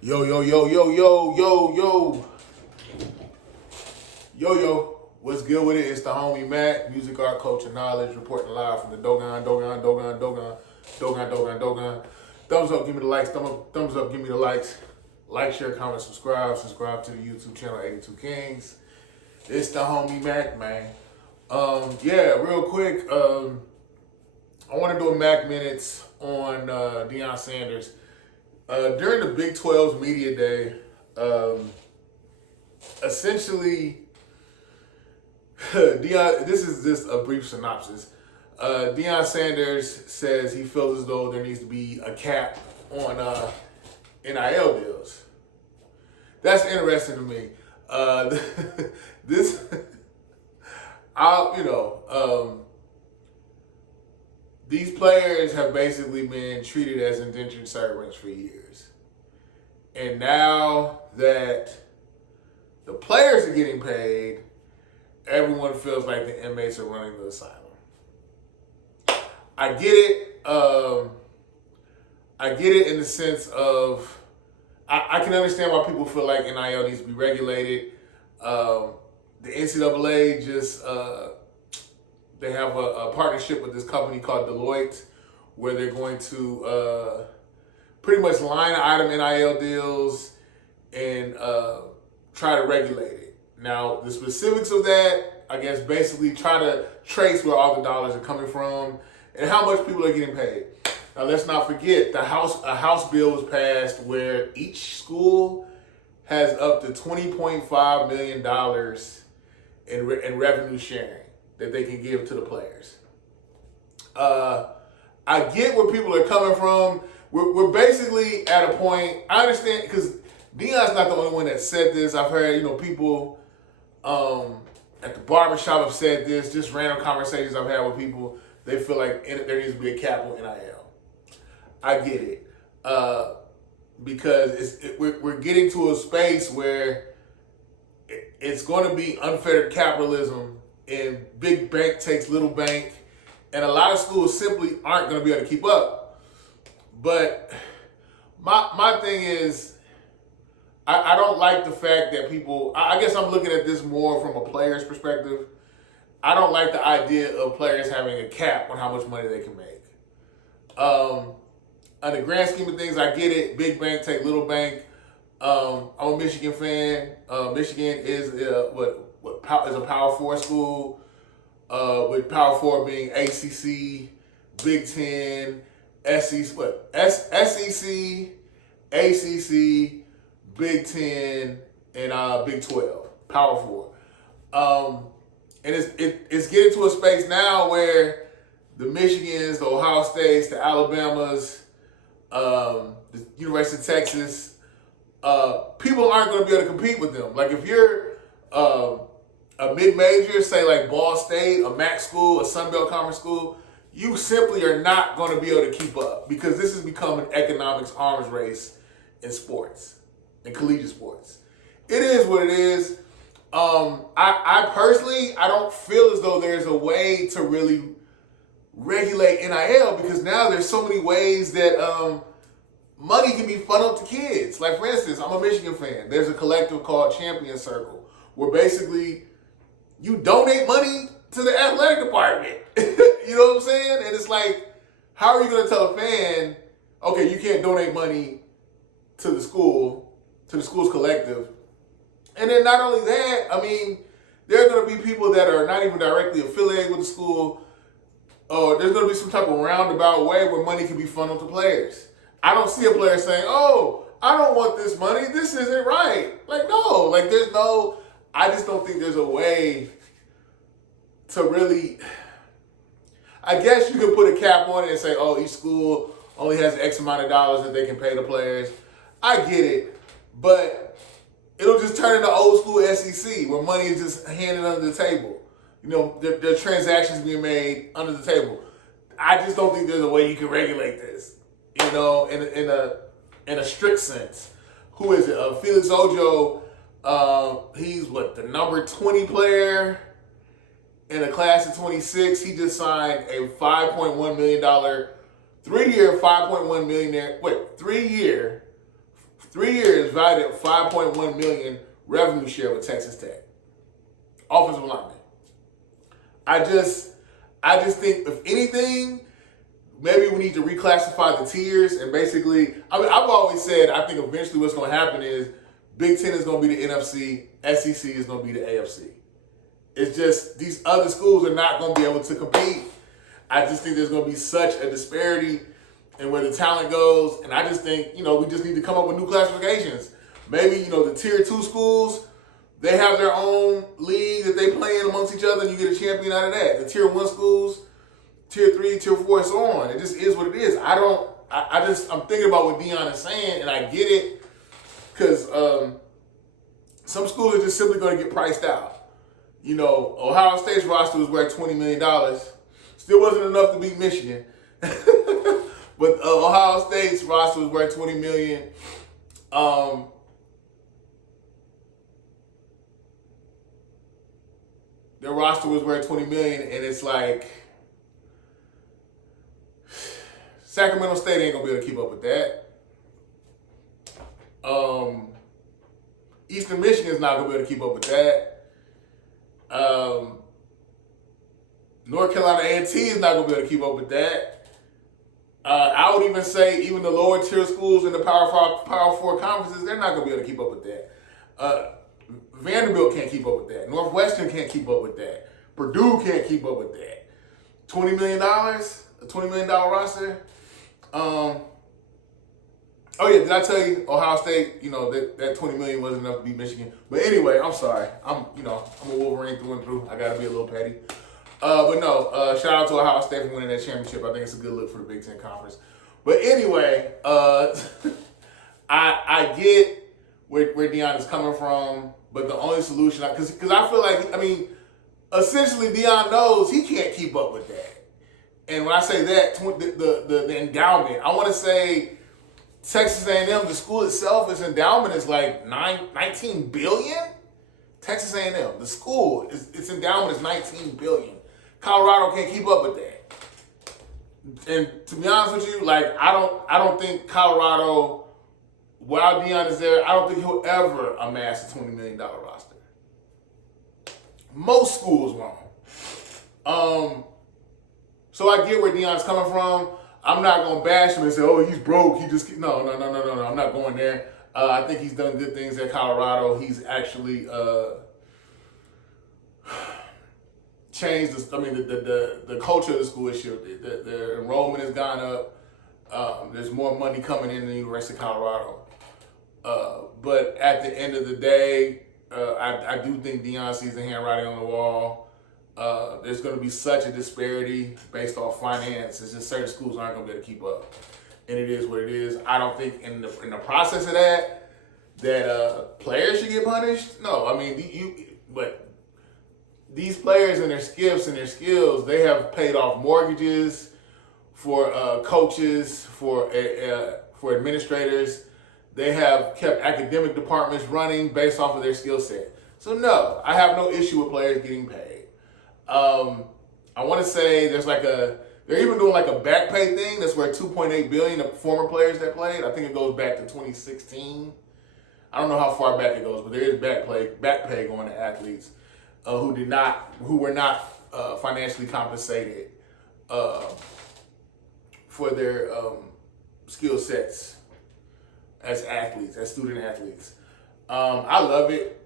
Yo, yo, yo, yo, yo, yo, yo. Yo, yo. What's good with it? It's the homie Mac, music, art, culture, knowledge, reporting live from the Dogon. Thumbs up, give me the likes. Thumbs up, give me the likes. Like, share, comment, subscribe to the YouTube channel 82 Kings. It's the homie Mac, man. Yeah, real quick, I want to do a Mac minutes on Deion Sanders. During the Big 12's media day, essentially, this is just a brief synopsis. Deion Sanders says he feels as though there needs to be a cap on NIL deals. That's interesting to me. This, these players have basically been treated as indentured servants for years. And now that the players are getting paid, everyone feels like the inmates are running the asylum. I get it. I get it in the sense of, I can understand why people feel like NIL needs to be regulated. The NCAA just, they have a partnership with this company called Deloitte, where they're going to pretty much line item NIL deals and try to regulate it. Now, the specifics of that, I guess, basically try to trace where all the dollars are coming from and how much people are getting paid. Now, let's not forget, a House bill was passed where each school has up to $20.5 million in revenue sharing that they can give to the players. I get where people are coming from. We're basically at a point, I understand, because Deion's not the only one that said this. I've heard, people at the barbershop have said this, just random conversations I've had with people. They feel like there needs to be a cap on NIL. I get it. Because we're getting to a space where it's going to be unfettered capitalism, and big bank takes little bank, and a lot of schools simply aren't going to be able to keep up. But my thing is, I don't like the fact that people, I guess I'm looking at this more from a player's perspective. I don't like the idea of players having a cap on how much money they can make. On the grand scheme of things, I get it. Big bank take little bank. I'm a Michigan fan. Michigan is is a Power 4 school, with Power 4 being ACC, Big 10, SEC, ACC, Big 10, and Big 12, Power 4. And it's getting to a space now where the Michigans, the Ohio States, the Alabamas, the University of Texas, people aren't going to be able to compete with them. Like if you're a mid-major, say like Ball State, a MACK school, a Sun Belt Conference school, you simply are not going to be able to keep up, because this has become an economics arms race in sports, in collegiate sports. It is what it is. I personally, I don't feel as though there's a way to really regulate NIL, because now there's so many ways that money can be funneled to kids. Like, for instance, I'm a Michigan fan. There's a collective called Champion Circle, where basically you donate money to the athletic department. You know what I'm saying? And it's like, how are you going to tell a fan, okay, you can't donate money to the school's collective? And then not only that, I mean, there are going to be people that are not even directly affiliated with the school. There's going to be some type of roundabout way where money can be funneled to players. I don't see a player saying, oh, I don't want this money. This isn't right. Like, no. Like, I just don't think there's a way to really, I guess you could put a cap on it and say, oh, each school only has X amount of dollars that they can pay the players. I get it. But it'll just turn into old school SEC, where money is just handed under the table. There are transactions being made under the table. I just don't think there's a way you can regulate this, in a strict sense. Who is it? Felix Ojo, he's the number 20 player in a class of 26. He just signed a $5.1 million, 3-year, $5.1 million, 3-year, 3 years, valued at $5.1 million revenue share with Texas Tech. Offensive lineman. I just think, if anything, maybe we need to reclassify the tiers and basically, I mean, I've always said, I think eventually what's going to happen is Big Ten is going to be the NFC, SEC is going to be the AFC. It's just these other schools are not going to be able to compete. I just think there's going to be such a disparity in where the talent goes, and I just think, we just need to come up with new classifications. Maybe, the tier 2 schools, they have their own league that they play in amongst each other, and you get a champion out of that. The tier 1 schools, tier 3, tier 4, and so on. It just is what it is. I'm thinking about what Deion is saying, and I get it, because some schools are just simply going to get priced out. Ohio State's roster was worth $20 million. Still wasn't enough to beat Michigan. But Ohio State's roster was worth $20 million. Their roster was worth $20 million, and it's like Sacramento State ain't gonna be able to keep up with that. Eastern Michigan's not gonna be able to keep up with that. North Carolina A&T is not gonna be able to keep up with that. I would even say even the lower tier schools in the Power 4 conferences, they're not gonna be able to keep up with that. Vanderbilt can't keep up with that. Northwestern can't keep up with that. Purdue can't keep up with that. $20 million, a $20 million roster. Oh yeah, did I tell you Ohio State? That $20 million wasn't enough to beat Michigan. But anyway, I'm sorry. I'm a Wolverine through and through. I gotta be a little petty. But no, shout out to Ohio State for winning that championship. I think it's a good look for the Big Ten Conference. But anyway, I get where Deion is coming from, but the only solution, because I feel like, essentially Deion knows he can't keep up with that. And when I say that, the endowment, I want to say Texas A&M, the school itself, its endowment is like $19 billion. Texas A&M, the school, its endowment is $19 billion. Colorado can't keep up with that. And to be honest with you, I don't think Colorado, while Deion is there, I don't think he'll ever amass a $20 million roster. Most schools won't. So I get where Deion's coming from. I'm not going to bash him and say, oh, he's broke. No. I'm not going there. I think he's done good things at Colorado. He's actually changed the culture of the school is shifted. The enrollment has gone up. There's more money coming in the University of Colorado. But at the end of the day, I do think Deion sees the handwriting on the wall. There's going to be such a disparity based off finance. It's just certain schools aren't going to be able to keep up. And it is what it is. I don't think in the process of that players should get punished. No, but these players and their skills, they have paid off mortgages for coaches, for administrators. They have kept academic departments running based off of their skill set. So no, I have no issue with players getting paid. I want to say they're even doing a back pay thing. That's where $2.8 billion of former players that played. I think it goes back to 2016. I don't know how far back it goes, but there is back pay going to athletes who were not financially compensated for their skill sets as athletes, as student athletes. I love it.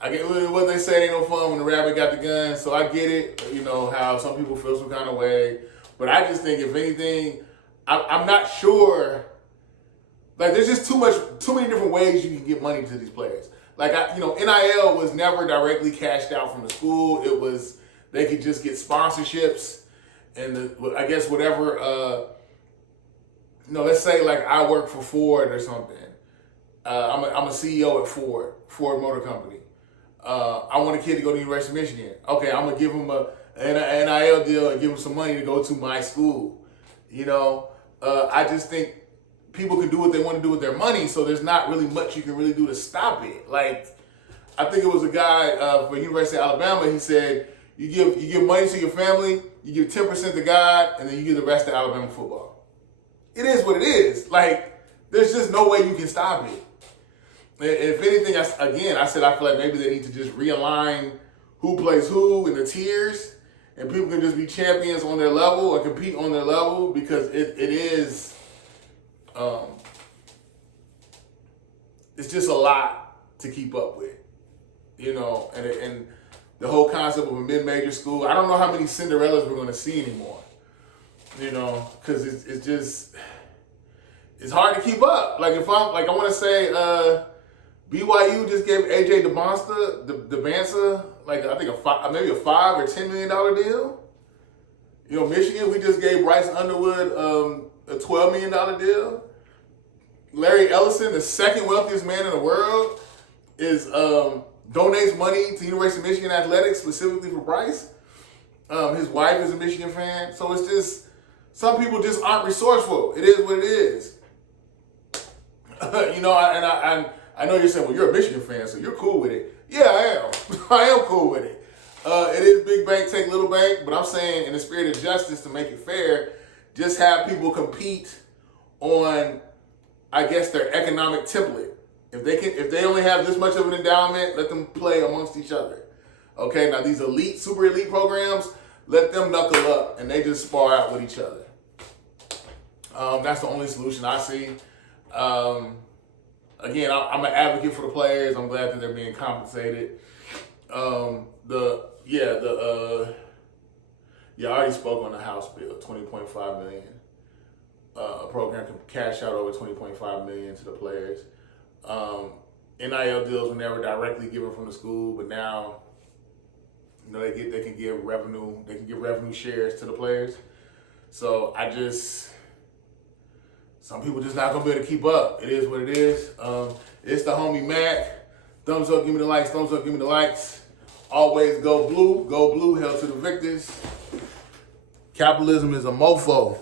I get what they say, ain't no fun when the rabbit got the gun, so I get it, how some people feel some kind of way. But I just think, if anything, I'm not sure. There's just too many different ways you can get money to these players. NIL was never directly cashed out from the school. It was, they could just get sponsorships and I guess whatever, let's say I work for Ford or something. I'm a CEO at Ford Motor Company. I want a kid to go to the University of Michigan. Okay, I'm going to give him an NIL deal and give him some money to go to my school. I just think people can do what they want to do with their money, so there's not really much you can really do to stop it. I think it was a guy for University of Alabama, he said, you give money to your family, you give 10% to God, and then you give the rest to Alabama football. It is what it is. There's just no way you can stop it. If anything, I said I feel like maybe they need to just realign who plays who in the tiers, and people can just be champions on their level or compete on their level, because it is, it's just a lot to keep up with, and the whole concept of a mid-major school. I don't know how many Cinderellas we're going to see anymore, because it's just, it's hard to keep up. Like if I want to say, BYU just gave AJ DeBansa like I think maybe a $5 or $10 million deal. Michigan, we just gave Bryce Underwood a $12 million deal. Larry Ellison, the second wealthiest man in the world, donates money to University of Michigan athletics specifically for Bryce. His wife is a Michigan fan, so it's just some people just aren't resourceful. It is what it is. I know you're saying, well, you're a Michigan fan, so you're cool with it. Yeah, I am. I am cool with it. It is big bank, take little bank, but I'm saying in the spirit of justice, to make it fair, just have people compete on, I guess, their economic template. If they only have this much of an endowment, let them play amongst each other. Okay, now these elite, super elite programs, let them knuckle up and they just spar out with each other. That's the only solution I see. Again, I'm an advocate for the players. I'm glad that they're being compensated. I already spoke on the House bill, $20.5 million. A program can cash out over $20.5 million to the players. NIL deals were never directly given from the school, but now, they can give revenue shares to the players. So some people just not gonna be able to keep up. It is what it is. It's the homie Mac. Thumbs up, give me the likes. Thumbs up, give me the likes. Always go blue. Go blue. Hell to the victors. Capitalism is a mofo.